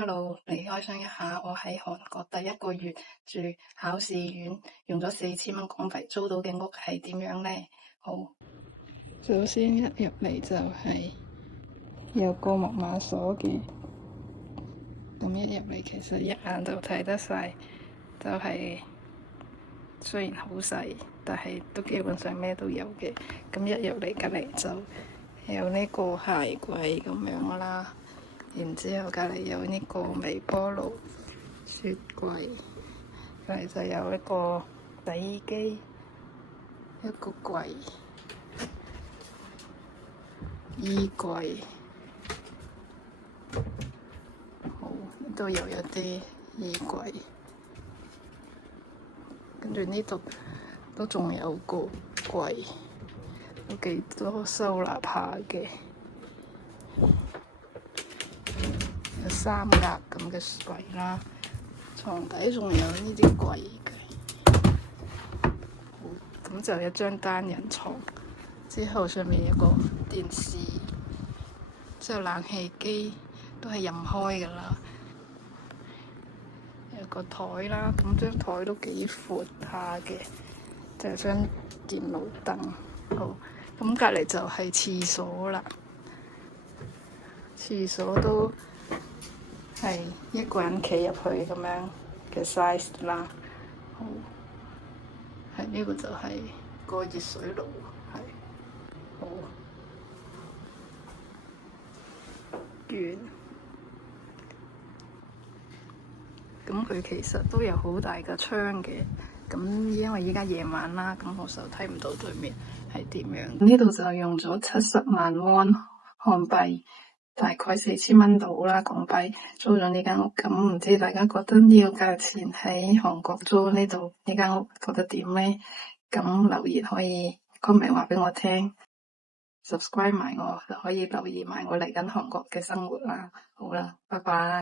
Hello，嚟開箱一下，我喺韓國第一個月住考試院，用咗4000蚊港幣租到嘅屋係點樣呢？好，首先一入嚟就係有個木馬鎖嘅，咁一入嚟其實一眼就睇得晒，就係雖然好細，但係都基本上咩都有嘅。咁一入嚟隔離就有呢個鞋櫃咁樣啦。然之後隔離有呢個微波爐、雪櫃，隔離就有一個洗衣機、一個櫃、衣櫃，好，呢度又有啲衣櫃，跟住呢度都仲有個櫃，都幾多收納下嘅。有3格咁嘅櫃啦，床底仲有呢啲櫃嘅，咁就一張單人床，之後上面有個電視，之後冷氣機都係任開噶啦，有個台啦，咁張台都幾闊下嘅，就係張電腦凳。好，咁隔離就係廁所啦，廁所都係一個人企入去咁樣嘅 size 啦，好，係呢個就係個熱水爐，係好圓。咁佢其實都有好大個窗嘅，咁因為依家夜晚啦，咁我就睇唔到對面係點樣。呢度就用咗70萬won韓幣，大概4000蚊到啦港幣，租咗呢間屋。咁唔知大家覺得呢個價錢喺韓國租呢度呢間屋覺得點呢？咁留言可以 comment 話俾我聽，subscribe 埋我就可以留意埋我嚟緊韓國嘅生活啦。好啦，拜拜。